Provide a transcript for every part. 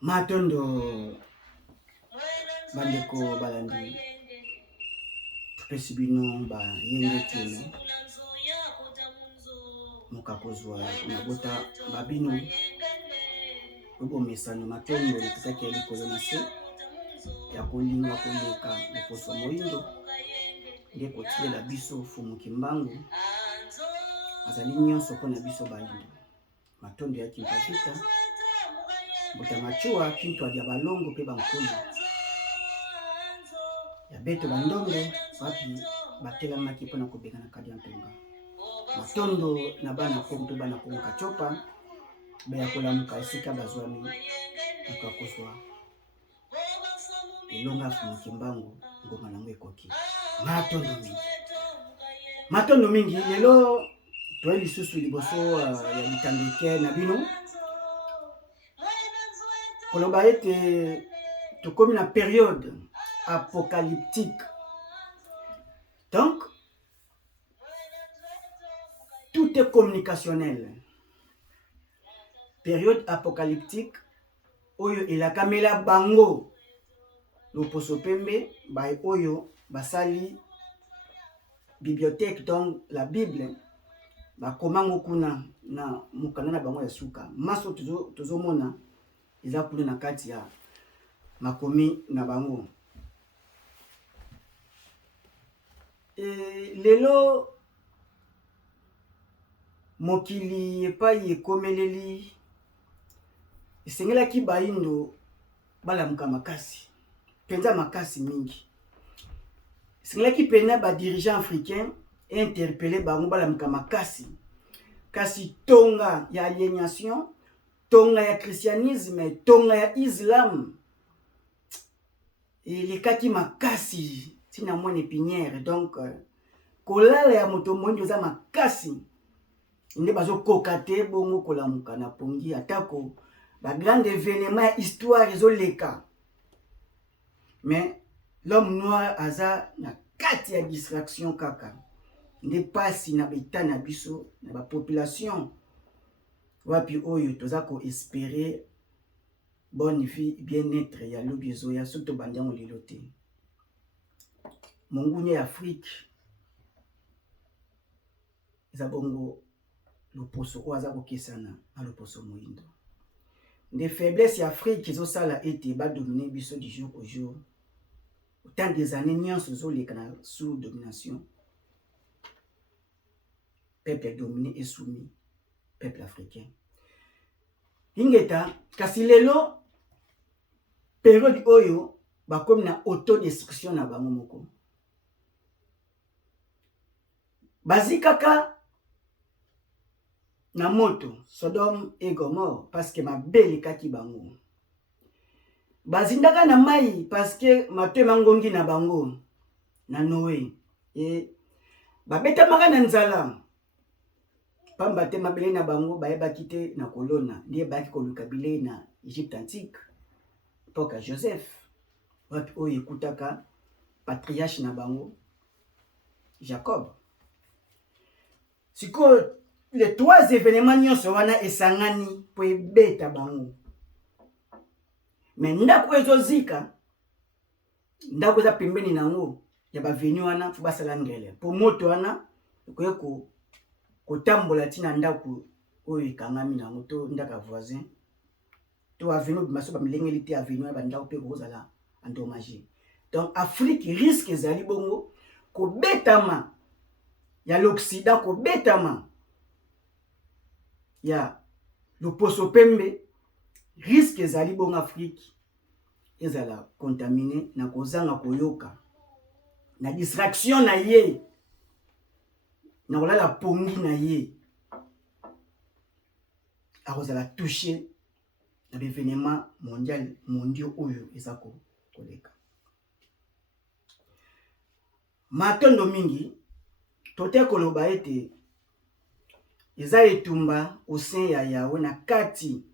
Matondo bandeko balandi tupesi bino ba yenge tino mukakozwa mabota babino ubomesano matondo litaki ya likolo na se ya kolinga koleka loposo moyindo nde kotilela biso fumu kimbangu azali nyonso mpona biso bayindo matondo ya kimpavita mbota machua kintu adia balongo pe bankulu ya beto bandombe wapi batelamaki mpona kobenga na kadi ya mpenga matondo na bana kompe bana kongo kachopa beya kolamuka esika bazwami mukakozwa elonga fumu kimbangu ngoma nango ekoki matondo mingi lelo toye lisusu liboso ya litandike na bino koloba ete tokomi na période apocalyptique. Donc tout est communicationnel. Période apocalyptique oyo elakamela bango loposo pembe bay oyo basali bibliothèque, donc la Bible bakomango kuna na mukanda na bango ya suka maso tozomona eza kuna na kati ya makomi na bango. Lelo mokili epai ekomeleli esengelaki bayindo balamuka makasi penza makasi mingi esengelaki pena ba dirigeant africain interpeller bango balamuka makasi kasi tonga ya aliénation, tonga ya christianisme, tonga ya islam elekaki makasi tina mwana épinière. Donc kolala ya moto moyindo za makasi nde bazokoka te bongo kolamuka na pongi atako ba grand événement ya histoire ezoleka. Mais l'homme noir aza na kati ya distraction kaka nde pasi na beta na biso na ba population wapi oyo toza ko espérer bonne vie bien-être ya lobi ezoya surtout bandango lelo te. Mongunya ya Afrique eza bongo loposo oyo aza kokesana na loposo moyindo nde faiblesse ya Afrique ezosala ete badomine biso du jour au jour. Autant des années nyonso ezoleka na sous domination, peuple dominé et soumis, peuple africain. Ingeta kasi lelo période oyo bakomi na autodestruction na bango moko. Bazikaka na moto Sodome et Gomorrhe parce que mabeli kaki bango. Bazindaka na mai parce que mato mangongi na bango na Noé et babetamaka na nzala pamba te mabele na bango bayebaki te na kolona ndiye baki koluka bilei na Égypte antique époque Joseph wapi oyo ekutaka patriarche na bango Jacob. Sikoyo les trois événements nyonso wana esangani po ebeta bango. Mais ndako ezozika ndako eza pembeni nango ya baveni wana fo basala ngele po moto wana ekoye kotambola tina ndako oyo ekangami nango to ndaka voisin to aveni bimaso bamilengeli te aveni wana bandako mpe kozala endommagé. Donc Afrique risque ezali bongo kobetama ya l'Occident, kobetama ya loposo pembe. Risque ezali bongo Afrique ezala contaminé na kozanga koyoka na distraction na ye na kolala pongi na ye akozala touché na l'événement mondial oyo eza koleka. Matondo mingi tote koloba ete eza etumba au sein ya Yahweh na kati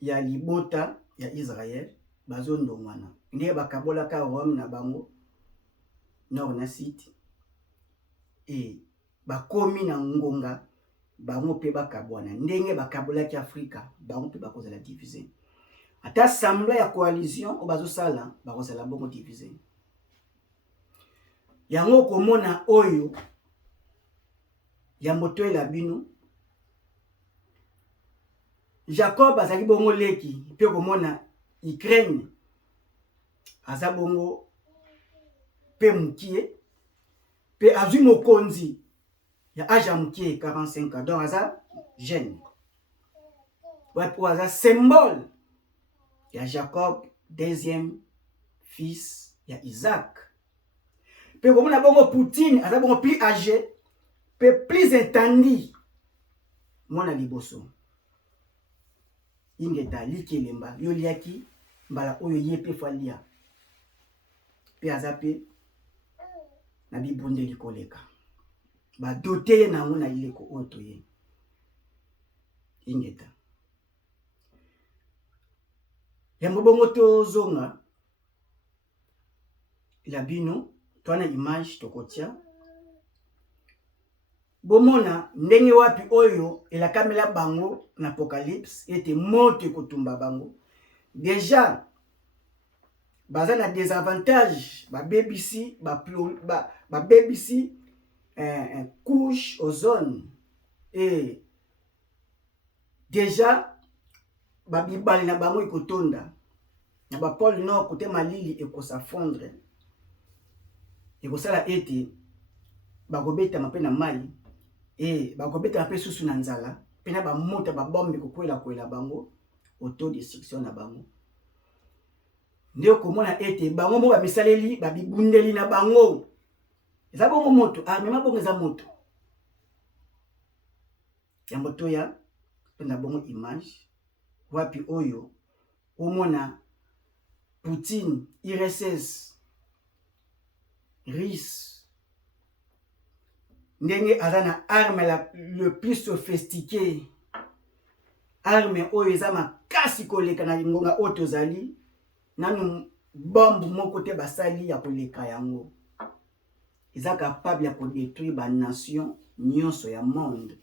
ya libota ya Israël bazondongwana ndiye bakabolaka Rome na bango nord na sud et bakomi na ngonga bango pe bakabwana ndenge bakabolaki Afrika bango pe bakozala divisé ata assemblée ya coalition o bazosala bakozala bongo divisé yango komona oyo ya motoyela bino Jacob azali bongo leki pe komona Ukraine aza bongo pe mukie pe azwi mokonzi ya âge mukie 45 ans donc aza jeune po aza symbole ya Jacob deuxième fils ya Isaac pe komona bongo Poutine aza bongo plus âgé pe plus étendu mwana liboso ingeta likelemba yo liaki mbala oyo ye pe falia pe aza pe na bibundeli koleka badote ye nango na ileko oyo toye ingeta yango bongo tozonga la bino twana image tokotia bomona ndenge wapi oyo elakamela bango na apocalypse ete moto ekotumba bango déjà baza na désavantage babebisi babebisi couche ozone et déjà babibali na bango ekotonda na bapole nord kote malili ekosafondre ekosala ete bakobetama mpe na mai e bakobetama mpe susu na nzala mpe na bamota babombe kokwela bango autodestruction na bango nde okomona ete bango mo bamisaleli babibundeli na bango eza bongo moto amema bongo eza moto yango toya mpe na bongo image wapi oyo omona Poutine IRSS RIS ndenge aza na arme le plus sophistiqué arme oyo eza makasi koleka na ngonga oyo tozali nanu bombe moko te basali ya koleka yango eza capable ya kodétruire banation nyonso ya monde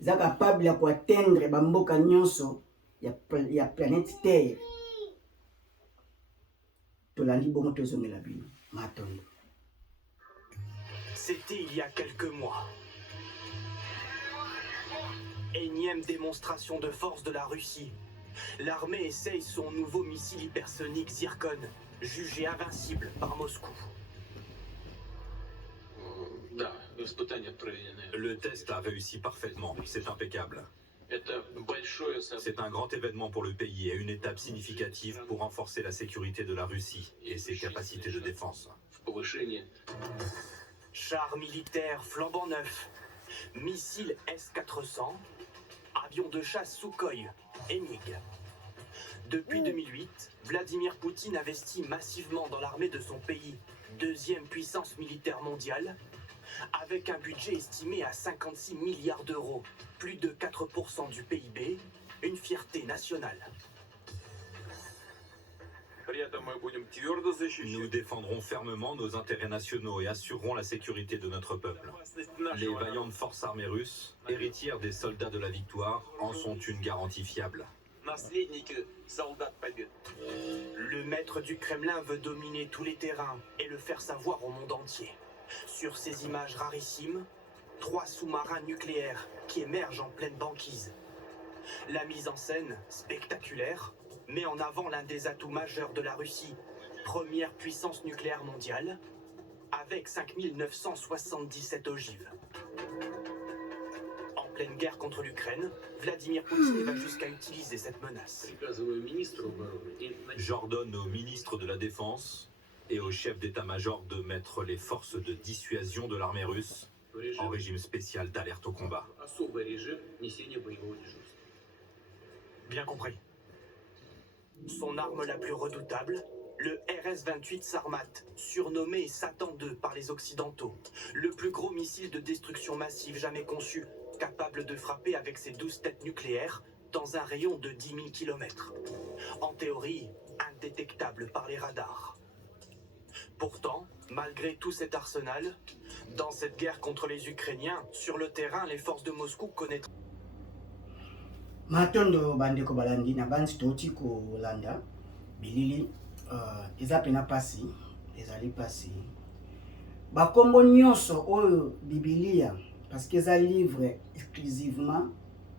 eza capable ya koatteindre bamboka nyonso ya planète terre tolandi bongo tozongela bino matondo. C'était il y a quelques mois. Énième démonstration de force de la Russie. L'armée essaye son nouveau missile hypersonique Zircon, jugé invincible par Moscou. Le test a réussi parfaitement, c'est impeccable. C'est un grand événement pour le pays et une étape significative pour renforcer la sécurité de la Russie et ses capacités de défense. Chars militaires flambant neufs, missiles S-400, avions de chasse Sukhoi, MiG. Depuis 2008, Vladimir Poutine investit massivement dans l'armée de son pays, deuxième puissance militaire mondiale, avec un budget estimé à 56 milliards d'euros, plus de 4% du PIB, une fierté nationale. Nous défendrons fermement nos intérêts nationaux et assurerons la sécurité de notre peuple. Les vaillantes forces armées russes, héritières des soldats de la victoire, en sont une garantie fiable. Le maître du Kremlin veut dominer tous les terrains et le faire savoir au monde entier. Sur ces images rarissimes, 3 sous-marins nucléaires qui émergent en pleine banquise. La mise en scène, spectaculaire, met en avant l'un des atouts majeurs de la Russie, première puissance nucléaire mondiale, avec 5977 ogives. En pleine guerre contre l'Ukraine, Vladimir Poutine va jusqu'à utiliser cette menace. J'ordonne au ministre de la Défense et au chef d'état-major de mettre les forces de dissuasion de l'armée russe en régime spécial d'alerte au combat. Bien compris. Son arme la plus redoutable, le RS-28 Sarmat, surnommé Satan II par les Occidentaux, le plus gros missile de destruction massive jamais conçu, capable de frapper avec ses 12 têtes nucléaires dans un rayon de 10 000 km. En théorie, indétectable par les radars. Pourtant, malgré tout cet arsenal, dans cette guerre contre les Ukrainiens, sur le terrain, les forces de Moscou connaîtront... Matondo bandeko balandi na bansi toti kolanda bilili eza pena pasi ezali pasi bakombo nyonso oyo Bibilia parce que eza livre exclusivement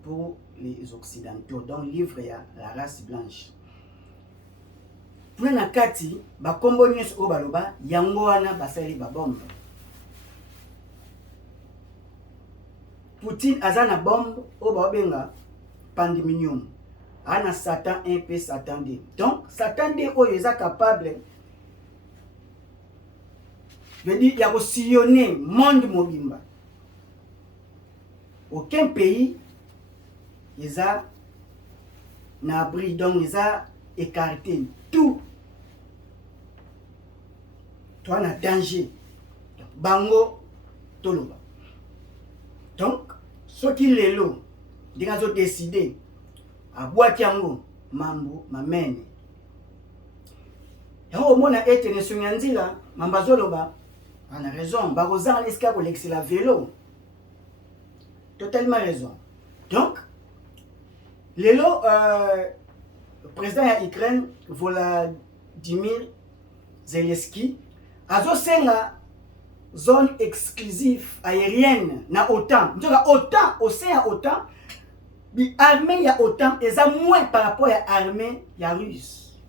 pour les occidentaux, donc livre ya la race blanche. Pour na kati bakombo nyonso oyo baloba yango wana basali babombe. Poutine aza na bombe oyo babenga pandemonium. Ana Satan 1 p Satan 2. Donc Satan 2 oyo eza capable je dis il y a sillonner monde mobimba. Aucun pays eza na abri, donc eza écarté tout. Toi na danger. Bango toloba. Donc ce qui lelo ndinga zo décider abwaki yango mambo mamene. Yango mona ete ne sunyanzila mambazoloba on a raison, Barozan l'esca pour l'excellent vélo. Totalement raison. Donc, le président de l'Ukraine, Volodymyr Zelensky, a une zone exclusive aérienne na OTAN. Donc, OTAN, au sein de OTAN, l'armée ya OTAN est moins par rapport à l'armée ya russe.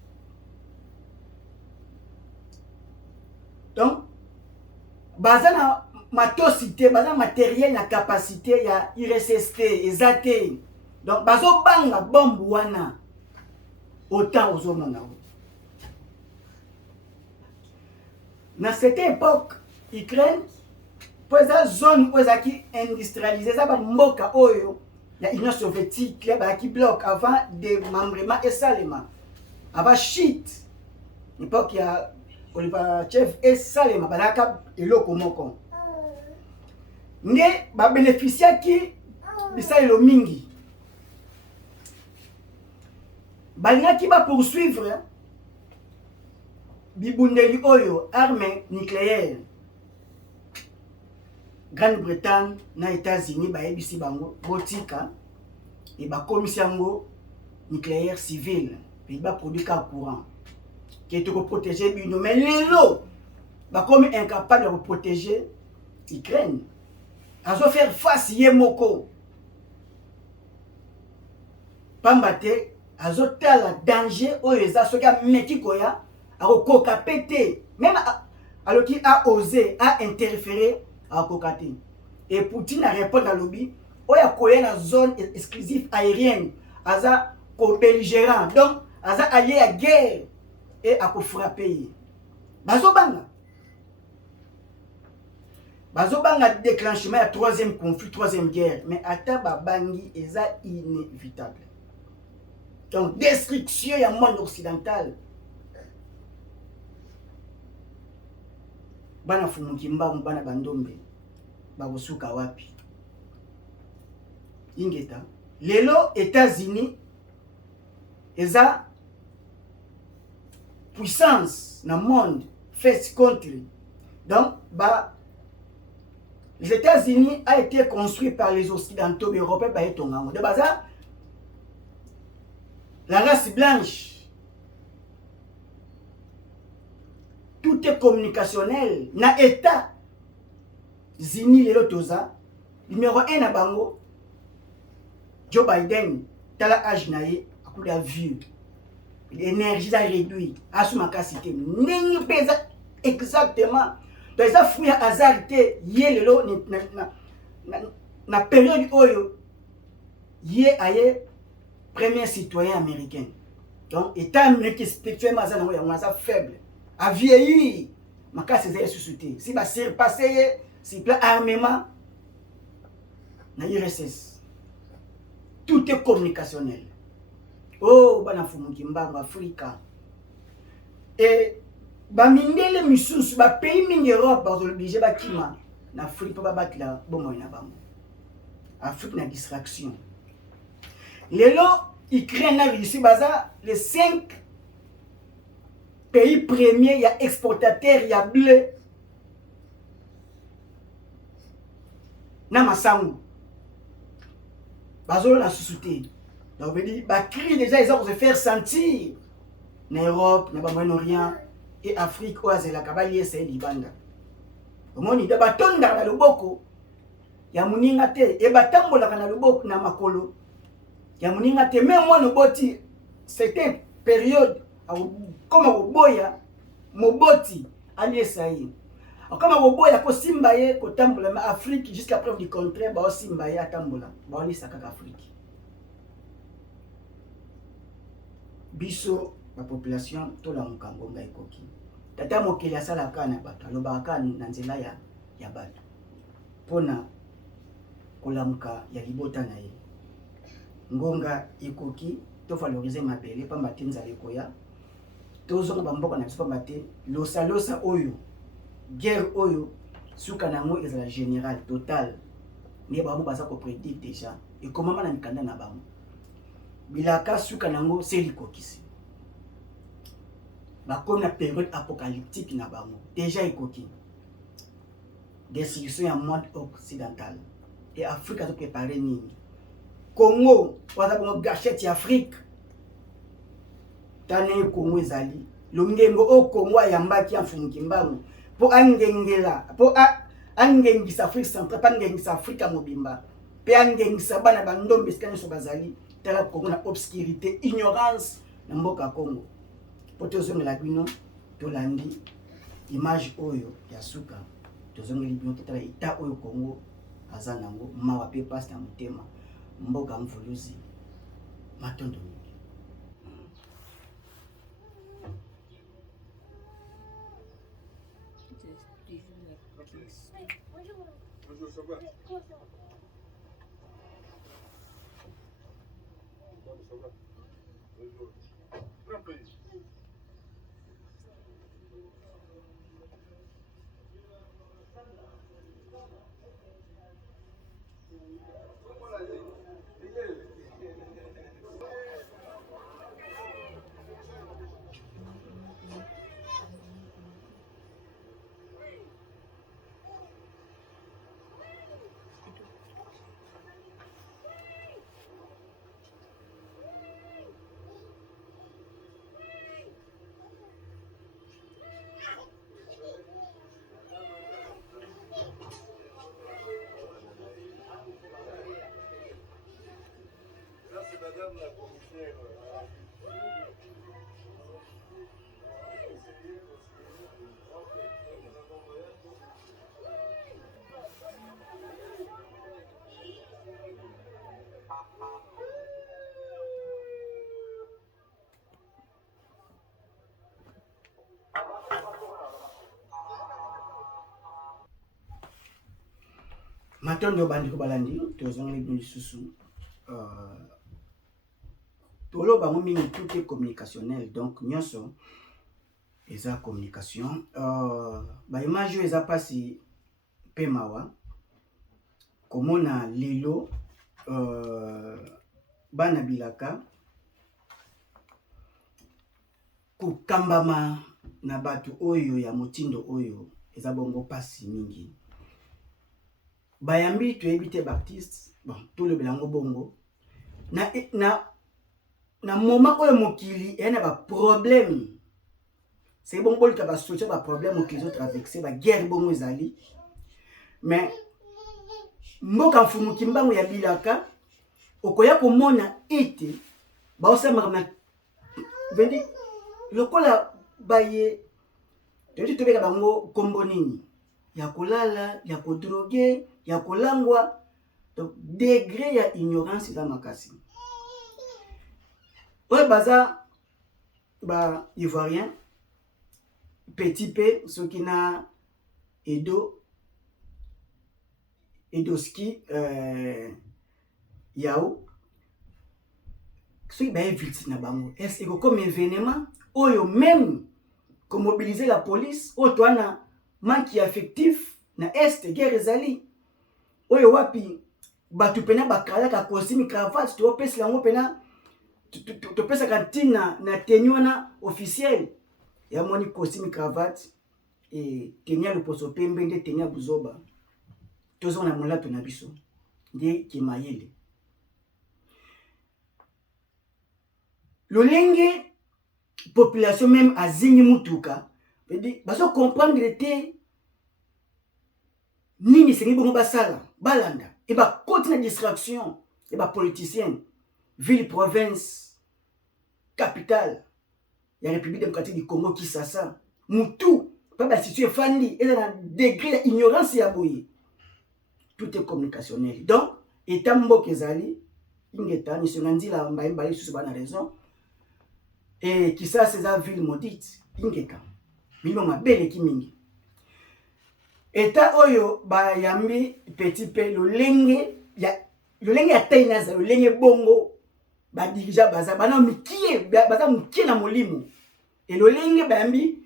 Donc, bazana matosité, bazana matériel na capacité ya IRSST, ezate. Donc bazo banga bombe wana autant aux hommes na. Na cette époque, Ukraine pour eza zone où ezaki industrialisée, ça ba mboka oyo ya Union soviétique, ba ki bloc avant démembrement et salement. Aba shit. Époque ya Olivachev et Salema balaka eloko moko. Nde ba bénéficier ki bisalelo mingi. Balinga ki ba poursuivre bibundeli oyo arme nucléaire. Grande-Bretagne na États-Unis ba ebisi bango botika et ba komisango nucléaire civil et ba produit ka courant. Qui est pour protéger Bino. Mais les lots, comme incapable de protéger l'Ukraine. Ils ont fait face à Yemoko. Pambate, ils ont tel danger, ils ont mis Koya, ils ont pété. Même alors qu'il a osé, a interféré à Kokate. Et Poutine a répondu à l'objet, il a collé dans zone exclusive aérienne, ils ont belligérant. Donc, ils ont allié à guerre. Et à frapper. Bazobanga déclenchement de troisième conflit, troisième guerre. Mais ata babangi est inévitable. Donc destruction du monde occidental. Bana fumukimba mbana bandombe. Bagosuka wapi. Ingeta. Lelo États-Unis eza puissance dans le monde, first country. Donc, les États-Unis a été construit par les Occidentaux européens. De base, la race blanche, tout est communicationnel. Dans États-Unis, les Lotosa, numéro 1 à Bango, Joe Biden, t'as l'âge naïe, à coup de vieux. L'énergie a réduit à ce capacité. N'est pas exactement. Donc, ça fouille à hasard na période où il y a premier citoyen américain. Donc, état américain spirituellement faible. A vieilli, ma casse est suscité. Si va se passer, si plein armement, na IRSS. Tout est communicationnel. Oh, bana fumukimba Afrika. Et bamindele misusu ba pays mingi Europe ba obligé ba kima na Afrique ba battre la bomo na bango. Afrique na distraction. Lelo Ukraine na ici baza les 5 pays premier ya exportateur ya blé na masango bazolo la susute. Donc veut dire ba cri déjà ils ont se faire sentir en Europe, na ba Moyen-Orient et Afrique ou azela kabali ese libanda. Omoni da batonda na loboko ya muninga te e batambola na loboko na makolo ya muninga te. Même moi no boti c'était période comme oboya moboti ali esayi comme oboya ko simba ye ko tambola ma Afrique jusqu'à preuve du contraire ba simba ye atambola ba oli sakaka Afrique. Biso la population to la mukangonga ekoki tata mokeli asala kana bato alobaka na nzela ya bato pona kolamuka ya libota na ye ngonga ekoki to valoriser mabele pamba te nzala ekoya tozonga bamboka na biso pamba te losa oyo guerre oyo suka nango ezala général total ne bango baza koprédire déjà ekomama na mikanda na bango bilaka suka nango seli kokisi bakomi na période apocalyptique na bango déjà ekoki destruction ya monde occidental et Afrique a tout préparé nini Congo waza bongo gâchette ya Afrique tane Congo ezali longembo o Congo ayambaki ya mfumuki mbango po angengela po angengisa Afrique centrale pa angengisa Afrique mobimba pe angengisa bana bandombe skani so bazali tala Congo na obscurité ignorance na mboka Congo poto zongela bino tolandi image oyo ya suka tozongeli bino totala ita oyo Congo aza nango mawa pe pasi na motema mboka mvuluzi matondo mingi. Bonjour, ça va? Ça va? Bonjour. Grand pays. Madame la commissaire, matondo bandiko balandi tozongeli bino lisusu tolo bango mingi tout est communicationnel donc nyonso eza communication ba image oyo eza pasi pe mawa komona lelo bana bilaka kokambama na bato oyo ya motindo oyo eza bongo pasi mingi bayambi toyebi te Baptiste bon tout le belango bongo na moment oyo mokili eya na ba problème c'est bon bolika ba solution ba problème mokili zo traverser ba guerre bongo ezali mais mboka mfumuki mbango ya bilaka okoya komona ete baosamaka na vendi lokola baye tobeka bango kombo nini ya kolala ya kodroge ya kolangwa donc degré ya ignorance eza makasi oyo baza ba ivoirien petit pe soki na edoski yao soki baye victime na bango est-ce que comme événement oyo même ko mobiliser la police oyo toana manque affectif na est guerre ezali oyo wapi batu pena bakalaka costume cravate to pesa lango pena to pesa kantina na tenue wana officiel ya moni costume cravate et tenia le poso pembe nde tenia buzoba tozo na molato na biso nde kimayele lolenge population même azingi mutukaedi bazo comprendre te nini sengi bongo basala balanda et ba koti na distraction et ba politicien ville province capitale ya République démocratique du Congo Kinshasa mutu pa ba situé fandi et na degré d'ignorance ya boye tout est communicationnel donc état mboka ezali ingeta ni sonanzila mbaye mbaye susu bana raison et Kinshasa c'est ville maudite ingeta milimo mabele kimingi état oyo ba yambi petit pe lolenge ya tainaza lolenge bongo ba dirija baza bana mikie baza mukie na molimo et lolenge ba yambi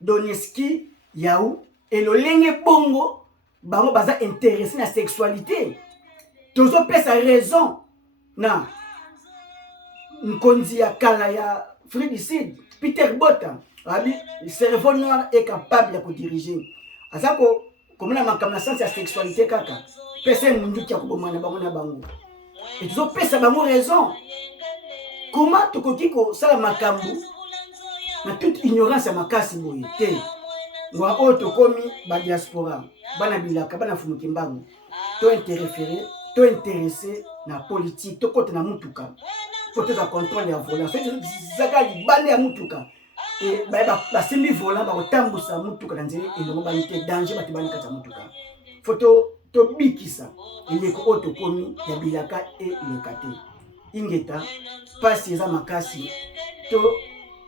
Donetski yaou et lolenge bongo bango baza intéressé na sexualité tozo pesa raison na nkonzi ya kala ya Frigicide Peter Bota abi le cerveau noir est capable de diriger azako komona makambo na sens ya sexualité kaka pesa mundu kia kobomana bango na bango et tozo pesa bango raison comment tokoki ko sala makambo na toute ignorance ya makasi boye te ngwa oyo tokomi ba diaspora bana bilaka bana fumuki mbango to intéressé na politique to kote na mutuka foto za contrôle ya volant so zaka libande ya mutuka et ba simbi volant ba kotambusa mutuka na nzela elongo ba nite danger ba tibani kata mutuka foto to bikisa eleko oyo tokomi ya bilaka e lekate ingeta pasi eza makasi to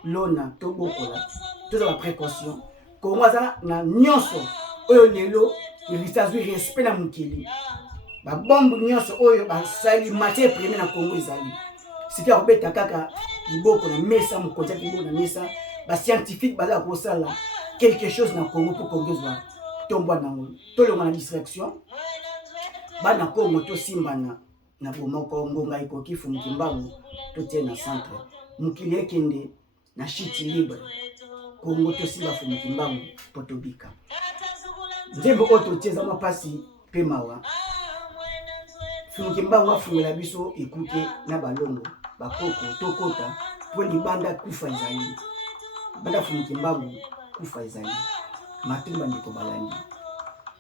lona to bokola to za précaution Kongo aza na nyonso oyo lelo risazwi respect na mukili ba bombe nyonso oyo basali matière première na Kongo ezali sika robeta kaka liboko na mesa mukonza liboko na mesa ba scientifique baza kosala quelque chose na Congo pour Congo zwa tombo nango to le na distraction bana Congo to simbana na bomoko ngonga ikoki fumuki mbango to tie na centre mukili ekende na chute libre Congo to simba fumuki mbango potobika nzembo oto tieza mapasi pe mawa fumuki mbango afungela biso ekuke na balongo bakoko tokota po libanda kufa ezali banda fumuki mbango kufa ezali matemba ndiko balandi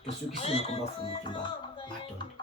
to soki sina komba fumuki mbango matondo